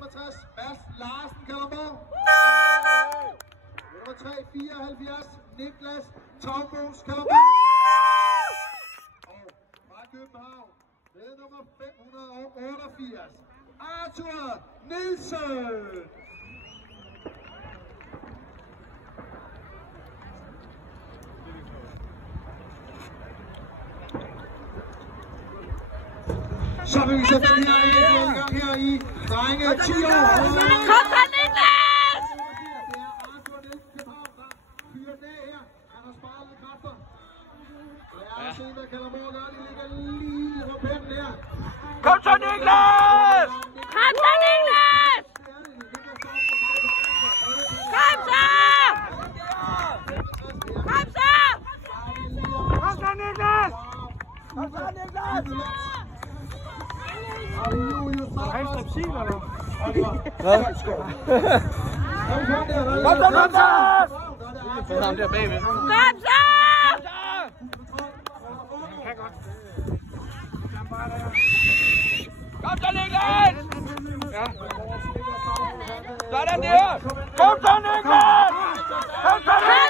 65, Mads Larsen, Kalundborg. Nummer 3, 74, Niklas Tombos, Kalundborg. Og fra København, med nummer 588, Arthur Nielsen. Så vil vi selvfølgelig have en gang her i drenge 10 år. Kom så, Niklas! Det er Arthur Nielsen København, der fyrer det her. Han har sparet lidt kræfter. Lad os se, hvad Kalundborg gør. De ligger lige på pinden her. Kom så, Niklas! Kom så, Niklas! Kom så! Kom så! Kom så, Niklas! Kom så, Niklas! Har han strepsil, eller hvad? Hvad? Kom så, Niklas! Få ham der bagved. Kom så! Han kan godt. Kom så, Niklas! Ja. Sådan der! Kom så, Niklas! Kom så, Niklas!